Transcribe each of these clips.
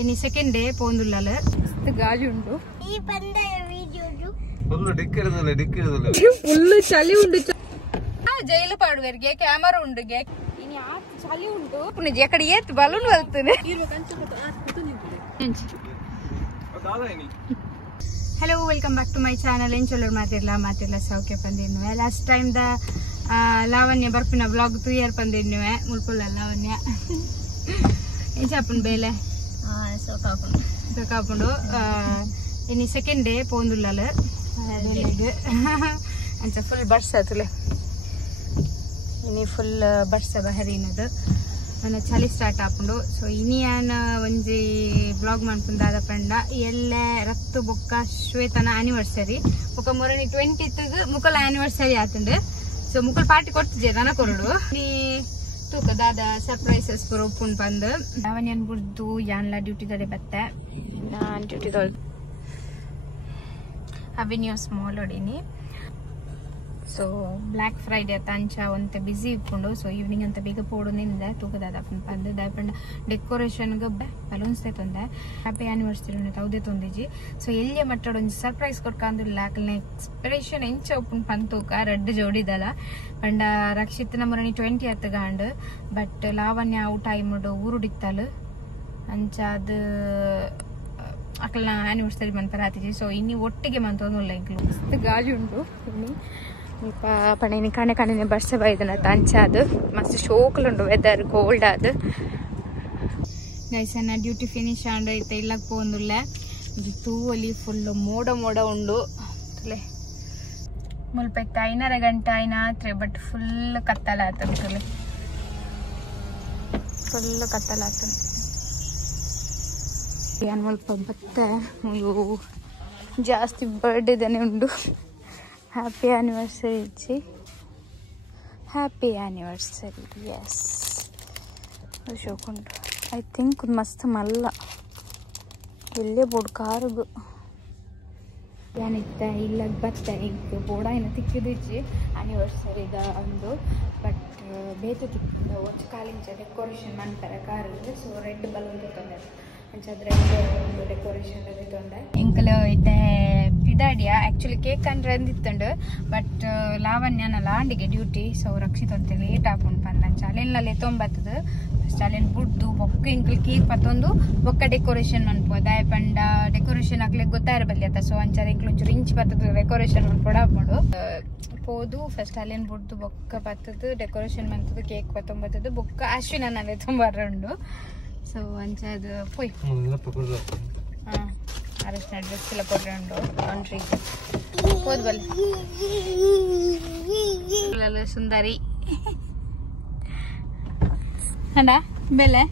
ini second day pondulala gaji undu ee panda video full dikkirudule full chali undu jailu paduverge camera unduge ini aa chali undu pune ekkada eet balloon valtune irva kanchukku aa kutunide hello welcome back to my channel en cholor matirla sauke pandinnuve last time the lavanya barpina vlog 2 year pandinnuve mulpulla lavanya en chapun bele so kapundu ini second day pondulala belege anta full birds atule ini full birds baharinadu ana chali start apundu so ini ana onji vlog manpundada panda elle rattu bokka shwetana anniversary oka morani 20th gu mukal anniversary atunde so mukal party kottije nana korudu ni tuka dada surprises for open pandu avanyan burdu yanla duty dade batte nan duty dol avenue small odini so black friday tancha onte busy ipundo so evening anta bega poduninde tuka dada pandu daypanda decoration ga balloons tetonde happy anniversary ne taude tondiji so elle mattadu onji surprise kodkandulla akle expression encha open pantuka red jodi dala panda rakshit namorani 20th gandu but lavanya out time do uru dittalu ancha adu akla anniversary mantarati so inni ottige mantonulla inklu gaji undu inni ಪಣಿ ಕಣೆ ಬರ್ಸ ಬೈದನ ತಂಚ ಅದು ಮಸ್ತ್ ಶೋಕಲುಂಡು weather cold ಅದು guys ಅನ್ನ duty finish and ಐತೆ ಇಲ್ಲಕ್ಕೆ ಪೋಂದುಲ್ಲ ತೂವಲಿ full ಮೋಡ ಉಂಡು ಮುಲ್ಪ 5:30 ಗಂಟೆ ಆಯ್ನಾತ್ರೆ ಬಟ್ ಫುಲ್ ಕತ್ತಲಾತದೆ ಫುಲ್ ಕತ್ತಲಾತದೆ ಏನ್ ಮುಲ್ಪ ಬತ್ತೆ ಜಾಸ್ತಿ ಬರ್ಡ್ ಇದೇನೆ ಉಂಡು happy anniversary ji happy anniversary yes shokundu I think mast malla ille bod karugu yanitta illa batta ink boda ina tikkidichi anniversary da andu but betu tikkinda onchu kalincha decoration mantara karugu so red balloon tokonde anchadre decoration ade tonde inklo ite pidadia actually cake and rendittundu but lavanya laandige duty so rakshit onte late apun pandan chalen le tombatadu chalen buddu bokka inkle cake patondu bokka decoration manpo dai panda decoration akle gottare ballata so anchare inkle onchu rinch patadu decoration manpoda apodu podu first chalen buddu bokka patadu decoration mantadu cake patombatadu bokka ashwina nale tombarundu so anchadu poi arrest address la kodrandu country podbal lala sundari handa bele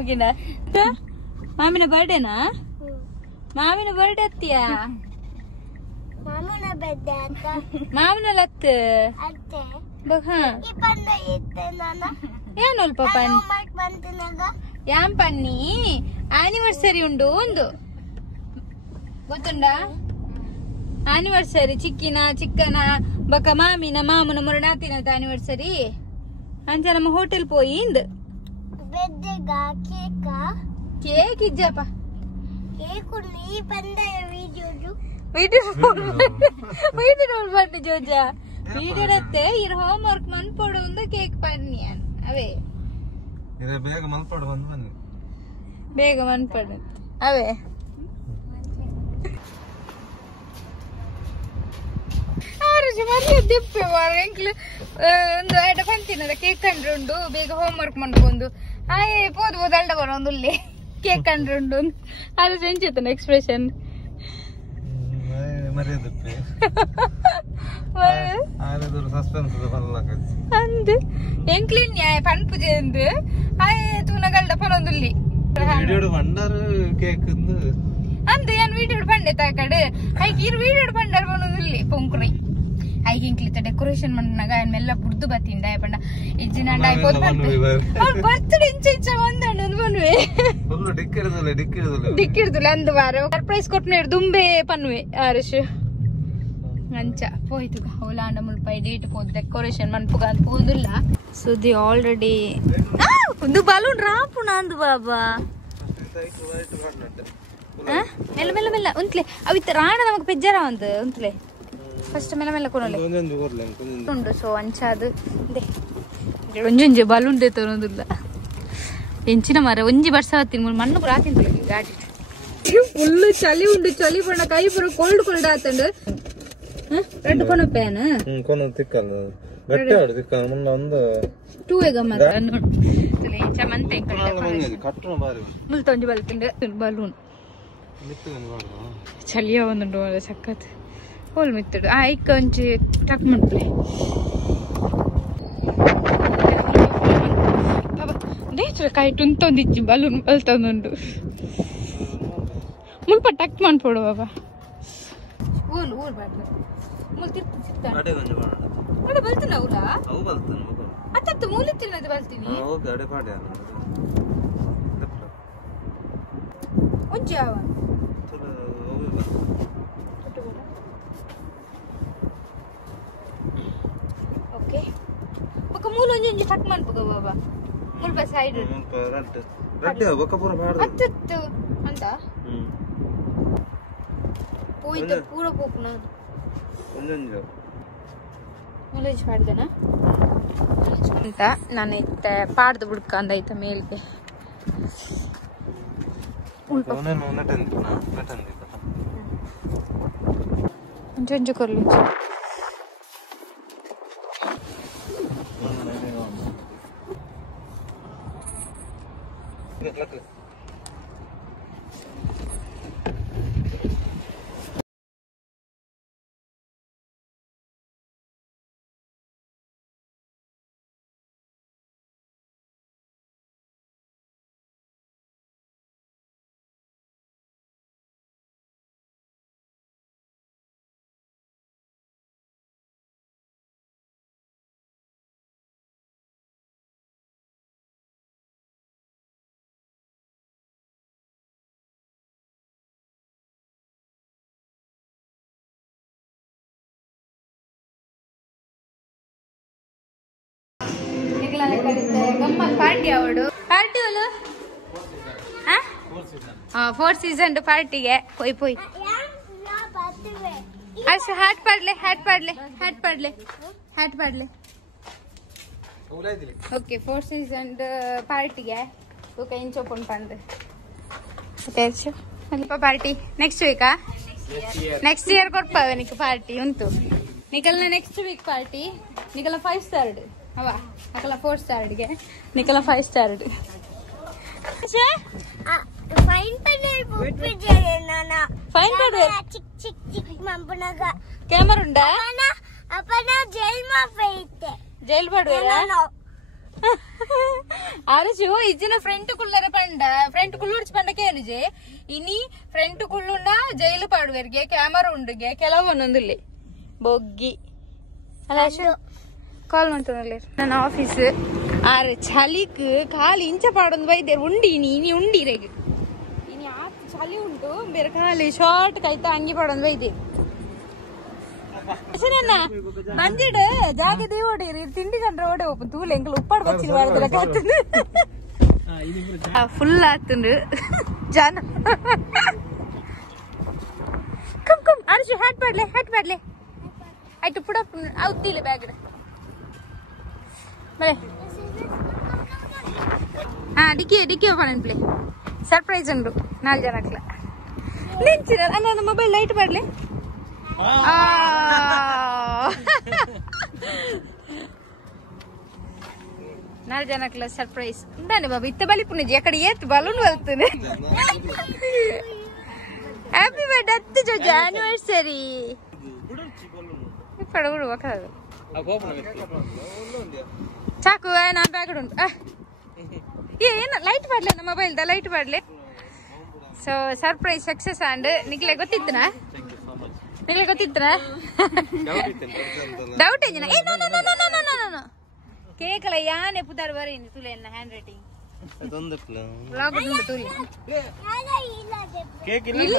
ogina mamina birthday na mamina birthday attiya mamina birthday atta mamina latte atte bha ipanna itte nana ಏನೋಲ್ ಪಾಪನ್ ಯಾಂ funny anniversary ಉಂಡು ಒಂದು ಗೊತ್ತುಂಡಾ anniversary ಚಿಕ್ಕನ ಬಕ ಮಾಮಿನ ಮಾಮನ ಮುರಡಾತಿನದ anniversary ಅಂಚ ನಮ್ಮ hotel ಪೋಯಿ ಇಂದು cake ಇಜ್ಜಪ್ಪ cake ನೀ ಬಂದ video roll ಬಂದು ಜೋಜಾ ವಿಡಿಯೋ ರತ್ತೆ ಇರ ಹೋಮ್ ವರ್ಕ್ ಮನ್ಪೋಡು ಒಂದು ಕೇಕ್ ಪನ್ನಿ ಅವೇ ಬೇಗ ಮನ್ಪಡು ಬನ್ನಿ ಬೇಗ ಮನ್ಪಡು ಅವೇ ದಿಪ್ಪೆ ಎಂಕ್ಲು ಒಂದು ಐಟ ಪಂತಿನದ ಕೇಕ್ ಕಂಡ್ರೆ ಉಂಡು ಬೇಗ ಹೋಮ್ ವರ್ಕ್ ಮಾಡ್ಕೊಂಡು ಆಯೇ ಪೋದು ಅಲ್ಡ ಬರೋದು ಉಲ್ಲಿ ಕೇಕ್ ಕಂಡ್ರೆ ಉಂಡು ಅದು ಚೆಂಚಿತನ ಎಕ್ಸ್ಪ್ರೆಷನ್ ಅಂದ್ ಎಂಕ್ಲಿನ್ ಪನ್ಪುಜೆ ಅಂದ್ ಆಯೇ ತೂನಗಲ್ಡ ಪನೊಂದುಲ್ಲಿ ಅಂದ್ ಏನ್ ವೀಡಿಯೋ ಪಂಡೆ ತಾಕಡೆ ಐಕ್ ಇರ್ ವೀಡಿಯೋ ಪಂಡರ್ ಪನೊಂದುಲ್ಲಿ ಪೊಂಕ್ರಿ ಐಕ್ ಇಂಕ್ಲಿತ ಡೆಕೋರೇಷನ್ ಮಣ್ಣಾಗ ಮೆಲ್ಲ ಬುಡ್ದು ಬತ್ತಿಂದ ಪಂಡ ಇಜ್ಜಿನ ಡೈಪೋದ್ ಬರ್ತ್ಡೇ ಇಂಚ ಒಂದಣ್ಣ ಬನ್ವೆ ಡಿಕ್ಕಿರ್ದುಲ್ಲ ಅಂದ್ ವಾರ ಸರ್ಪ್ರೈಸ್ ಕೊಟ್ಟ ದುಂಬೆ ಪನ್ವೆ Arush Ancha poitu ga holanda mulpai date po decoration man pugan pudilla so they already ಒಂದು ಬಲೂನ್ ರಾಪುಣ ಅಂದು ಬಾಬಾ ಮೆಲ್ಲ ಮೆಲ್ಲ ಮೆಲ್ಲ ಉಂತ್ಲೆ ಅವಿತ್ತ ರಾಣ ನಮಗ್ ಪೆಜ್ಜರ ಒಂದು ಉಂತ್ಲೆ ಫಸ್ಟ್ ಮೆಲ್ಲ ಮೆಲ್ಲ ಕೊನಲೆ ಉಂಡು ಸೊ ಅಂಚಾದು ಒಂಜೊಂಜೆ ಬಲೂನ್ ದೇತೊಂದಿಲ್ಲ ಎಂಚಿನ ಮರ ಒಂಜಿ ಬರ್ಸ ಹತ್ತಿನ ಮಣ್ಣು ರಾತಿ ಗಾಡಿ ಫುಲ್ ಚಳಿ ಉಂಡು ಚಳಿ ಪಣ್ಣ ಕೈ ಪುರ ಕೋಲ್ಡ್ ಕೋಲ್ಡ್ ಆತಂಡು ರೆಡ್ ಕೊನಪ್ಪೇನ ಕೊನ ತಿಕ್ಕಲ್ಲ ಗಟ್ಟಿ ಆಡು ತಿಕ್ಕಲ್ಲ ಮುನ್ನ ಒಂದು ಟೂ ಗಮ್ಮತ್ ನೋಡಿ ಚಮಂತೆ ಕಟ್ಟಣ ಬಾರಿ ಮುಲ್ತೊಂಜಿ ಬಲ್ತಿಂಡು ಬಲೂನ್ ಚಳಿಯ ಒಂದುಂಡು ಸಖತ್ ಹೋಲ್ ಮಿತ್ತಡು ಐಕ್ ಒಂಚಿ ಟಕ್ ಮಾಡ್ಲೆ ನೇತ್ರ ಕೈ ತುಂತೊಂದಿಚ್ಚಿ ಬಲೂನ್ ಬಲ್ತೊಂದುಂಡು ಮುಲ್ಪ ಟಕ್ ಮಾಡ್ಪೋಡು ಬಾಬಾ ಊಲ್ ಊಲ್ ಬಾಟ್ಲ ಮುಲ್ ತಿರ್ತು ಸಿಗ್ತಾನೆ ಅಡೆ ಬಲ್ತಿನ ಅವಲ ಅವು ಬಲ್ತಾನೆ ಅತ್ತತ್ತು ಮೂಲಿ ತಿನ್ನದು ಬಲ್ತೀನಿ ಓಕೆ ಅಡೆ ಪಾಡೆ ಒಂಜಿ ಅವ ಓಕೆ ಪಕ್ಕ ಮೂಲ ಒಂಜಿ ಟಕ್ ಮಾಡ್ಪೋಗ ಬಾಬಾ ಮುಲ್ಪ ಸೈಡ್ ರಡ್ಡ್ ರಡ್ಡ್ ಬೊಕ್ಕ ಪೂರ ಪಾಡು ಅತ್ತತ್ತು ಅಂತ ಹೋಯ್ತು ಪೂರ ಪೋಪುನ ಒಂದೊಂದು ಮುಲೇಜ್ ಪಾಡ್ದನ ಅಂತ ನಾನು ಇತ್ತ ಪಾಡ್ದು ಬಿಡ್ಕ ಅಂದೈತ ಮೇಲ್ಗೆ ಒಂಚೊಂಚು ಕೊರ್ಲಿ ಪಾರ್ಟಿ ಅವಡು ಪಾರ್ಟಿ ಅವಳು ಫೋರ್ತ್ ಸೀಸನ್ ಪಾರ್ಟಿಗೆ ಪೋಯ್ ಪೋಯ್ ಅಷ್ಟು ಹ್ಯಾಟ್ ಪಾಡ್ಲೆ ಹ್ಯಾಟ್ ಪಾಡ್ಲೆ ಹ್ಯಾಟ್ ಪಾಡ್ಲೆ ಹ್ಯಾಟ್ ಪಾಡ್ಲೆ ಓಕೆ ಫೋರ್ತ್ ಸೀಸನ್ ಪಾರ್ಟಿಗೆ ಓಕೆ ಇಂಚೋಪನ್ ಪಂದು ಪಾರ್ಟಿ ನೆಕ್ಸ್ಟ್ ವೀಕಾ ನೆಕ್ಸ್ಟ್ ಇಯರ್ ಕೊಡ್ಪಾವೆ ನಿಕ್ ಪಾರ್ಟಿ ಉಂಟು ನಿಕಲ್ನ ನೆಕ್ಸ್ಟ್ ವೀಕ್ ಪಾರ್ಟಿ ನಿಕಲ್ನ 5 ಸ್ಟಾರ್ ಅವ ನಕಲ 4 ಸ್ಟಾರ್ ಗೆ ನಿಕಲ 5 ಸ್ಟಾರ್ ಫೈನ್ ಪೆಡಲ್ ಬುಕ್ಕಿಜೆ ನಾನಾ ಫೈನ್ ಪೆಡಲ್ ಚಿಕ್ ಚಿಕ್ ಚಿಕ್ ಮಂಪನಗ ಕ್ಯಾಮರಾ ಉಂಡಾ ಅಪನ ಜೈಲ್ ಮಾ ಫೈತೆ ಜೈಲ್ ಬಡವೇರಾ ಆರಜು ಇಜ್ಜಿನ ಫ್ರಂಟ್ ಕುಲ್ಲರ ಪಂಡ ಫ್ರಂಟ್ ಕುಲ್ಲುಡ್ಚ ಪಂಡಕ್ಕೆ ಏನುಜೆ ಇನಿ ಫ್ರಂಟ್ ಕುಲ್ಲುಂಡ ಜೈಲು ಪಾಡುವರಿಗೆ ಕ್ಯಾಮರಾ ಉಂಡಿಗೆ ಕೆಲವು ಒಂದೊಂದಿಲ್ಲಿ ಬೊಗ್ಗಿ ಅಲ್ಲ ಕಾಲ್ ಮಾಡ್ತಾನಲ್ಲ ನನ್ನ ಆಫೀಸ್ ಆರು ಚಳಿಕ್ ಕಾಲು ಇಂಚ ಪಾಡೊಂದು ಬೈದೇರು ಉಂಡಿ ಇನಿ ಉಂಡಿರೆಗ್ ಇನಿ ಆ ಚಳಿ ಉಂಟು ಬೇರೆ ಕಾಲಿ ಶಾರ್ಟ್ ಕೈತಾ ಅಂಗಿ ಪಾಡೊಂದು ಬೈದೇರು ಬಂದಿಡು ಜಾಗದೇ ಓಡಿರಿ ತಿಂಡಿ ಕಂಡ್ರೆ ಓಡೆ ಹೋಗ್ತು ತೂಲೆ ಎಂಕಲ್ ಉಪ್ಪಾಡ್ ಬಚ್ಚಿನ ಬಾರದಲ್ಲ ಕಾತುಂಡು ಫುಲ್ ಆತುಂಡು ಜನ ಕಮ್ ಕಮ್ ಅರ್ಜು ಹ್ಯಾಟ್ ಪಾಡ್ಲೆ ಆಯ್ತು ಪುಡಪ್ ಅವ್ದಿಲ್ಲ ಬ್ಯಾಗ್ ಬಲೆ ಡಿಕ್ಕಿ ಓಪನ್ ಪ್ಲೇ ಸರ್ಪ್ರೈಸ್ ಉಂಡು 4 ಜನಕ್ಲ ನಿಂಚಿನ ನನ್ನ ಮೊಬೈಲ್ ಲೈಟ್ ಪಾಡ್ಲೆ ನಾಲ್ ಜನಕ್ಲ ಸರ್ಪ್ರೈಸ್ ఉండండి బాబు ఇత్త బలిపునిజి అక్కడ ఏత్ బలూన్ వెళ్తుంది హ్యాపీ బర్త్డే అత్త జోజ యానివర్సరీ ఇప్పుడు కూడా ఒకదు చాకు నా బ్యాగ్ ఉండు ಏನ ಲೈಟ್ ಮಾಡ್ಲೆ ನಮ್ಮ ಮೊಬೈಲ್ ದ ಲೈಟ್ ಮಾಡ್ಲೆ ಸೊ ಸರ್ಪ್ರೈಸ್ ಸಕ್ಸಸ್ ಅಂಡ್ ನಿಕ್ಲೆ ಗೊತ್ತಿತ್ತನಾ ಡೌಟ್ ಏನಿಲ್ಲ ಏ no no no no no no no ಕೇಕಲ ಯಾನೆ ಪುದಾರ್ ಬರೇನಿ ತುಲೆ ಎನ್ನ ಹ್ಯಾಂಡ್ ರೈಟಿಂಗ್ ಅದೊಂದಕ್ಲ ಬ್ಲಾಗ್ ಉಂಟು ತುಲೆ ಕೇಕ್ ಇಲ್ಲ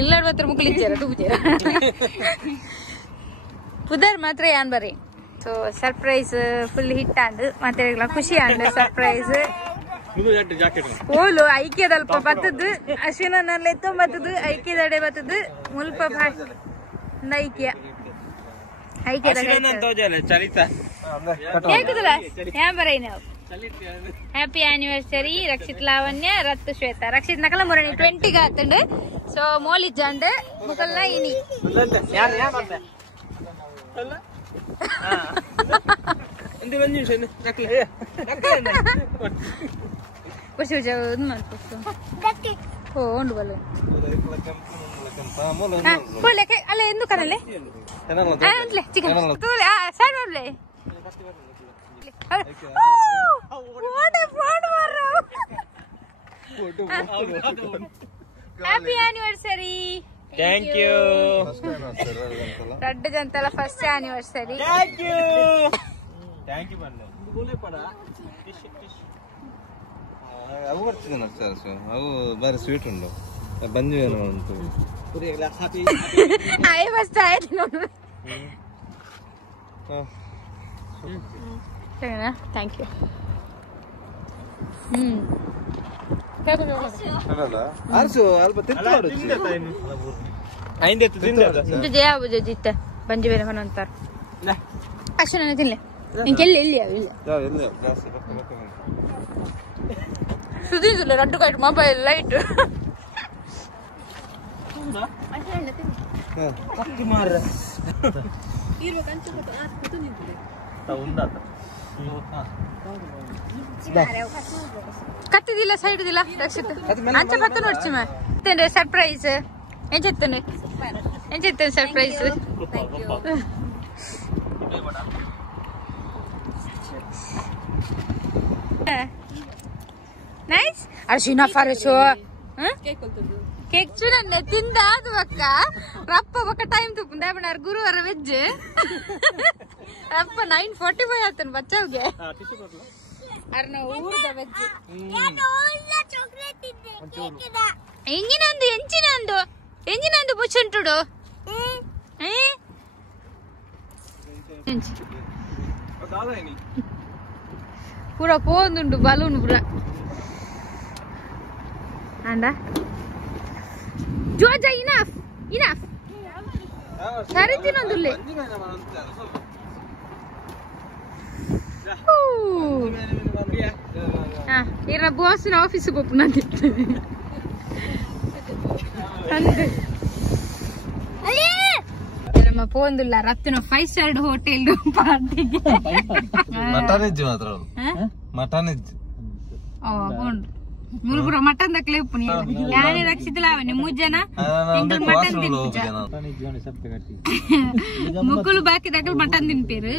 ಇಲ್ಲ ಮಾತ್ರ ಮುಕ್ಲಿಚ್ಚಾರ ಟೂಜರ ಪುದಾರ್ ಮಾತ್ರ ಯಾನ್ ಬರೆ so surprise full hit and ಮತ್ತೆ ಖುಷಿ ಆಂಡ್ ಸರ್ಪ್ರೈಸ್ ಓಲು ಐಕ್ಯದಲ್ಪ ಬತ್ತದು ಅಶ್ವಿನಲ್ಲಿ ಎತ್ತೋ ಬತ್ತದು ಐಕ್ಯದಡೆ ಬತ್ತದು ಮುಲ್ಪ ಐಕ್ಯ ಐಕ್ಯದ హ్యాపీ యానివర్సరీ రక్షిత్ లావణ్య రత్ శ్వేత రక్షిత్ నకల మురణి 20 గా అత్తండు సో మోలిజ్ అండ్ ముకల్న ఇని ఇంది బండి షెన్ నకల కుషు జవుదు మల్పొస్తు ఓ ఉండు బల్ల పోలేకే అల్ల ఎందుకు కనలే అంట్లే చికెన్ తూలే సైడ్ మోలే what a photo marro happy anniversary thank you reddu jantala first anniversary thank you bande bole pada ಅವು ಬರ್ತಿದೆ ಸರ್ ಅವು ಬಾರಿ ಸ್ವೀಟ್ ಉಂಟು ಬಂದ್ವಿ ಏನೋ ಉಂಟು puri glass happy ಆಯ್ ಫಸ್ಟ್ ಆಯ್ತು ನೋಡು ಸರಿನಾ ಥ್ಯಾಂಕ್ ಯು ಅರ್ಸು ಅಲ್ಪ ತಿಂದು ಐಂದೆ ತಿಂದೆ ಇದು ಜಯಾಬುಜ ಜಿತ್ತ ಬಂಜಿ ಬೇರೆ ಮನ ಅಂತಾರ ಅಷ್ಟು ನನ್ನ ತಿನ್ಲೆ ನಿಂಗೆಲ್ಲಿ ಎಲ್ಲಿ ಇಲ್ಲ ಸುದೀದಿಲ್ಲ ರಡ್ಡು ಕೈಟ್ ಮೊಬೈಲ್ ಲೈಟ್ కత్తిదిల్ల సైడ్ దిల్ల రక్షిత్ అంచ పత్తను వచ్చి మరి సర్ప్రైజ్ ఏం చెప్తాను సర్ప్రైజ్ నైస్ అర్షినా ఫరసో కేక్ చూడండి తిందాదు అక్క రప్ప ఒక టైం ತುಪ್ಪುಂದಾಬನಾರ್ ಗುರುವಾರ ವೆಜ್ ರಪ್ಪ 9:45 ಆತನ್ ಬಚ್ಚಾವ್ಗೆ ಅರ್ನ ಊರ್ದ ವೆಜ್ ಎಂಜಿನಂದು ಬುಚ್ಚುಂಟುಡು ಪೂರ ಪೋಂದುಂಡು ಬಲೂನ್ ಪೂರ ಅಂಡ ಜೋಜ ಇನಫ್ ಸರಿ ತಿನ್ನೊಂದುಲ್ಲೆ ಇರ ಬಾಸ್ನ ಆಫೀಸ್ ಹೋಗ್ನಂತಿತ್ತು ಅಂದೆ ನಮ್ಮ ಪೋಂದುಲ್ಲ ರತ್ತಿನ 5 ಸ್ಟಾರ್ ಹೋಟೆಲ್ ಪಾರ್ಟಿಗೆ ಮಟನ್ ಇಜ್ಜಿ ಮಾತ್ರ ಮಟನ್ ಇಜ್ಜಿ ಬೋಂಡು ಮುರುಗುರ ಮಟನ್ ದಕ್ಲೆ ಉಪ್ಪುನಿ ಯಾನೇ ರಕ್ಷಿತಲಾವನೆ 3 ಜನ ಎಂಗಲ್ ಮಟನ್ ತಿನ್ಪುಜ ಮುಕ್ಕುಲು ಬಾಕಿ ದಕಲ್ ಮಟನ್ ತಿನ್ಪೇರು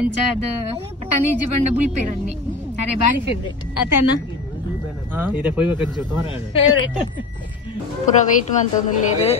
ಅಂಚ ಅದು ಮಟನ್ ಈಜಿ ಬಂಡ ಬುಲ್ಪೇರು ಅನ್ನಿ ಅರೆ ಬಾರಿ ಫೇವರೇಟ್ ಅತನ ಇದೆ ಪೋಯ್ವ ಕಂಚು ತೋರ ಫೇವರೇಟ್ ಪೂರ ವೆಯ್ಟ್ ಮಂತೊಂದುಲ್ಲೇರು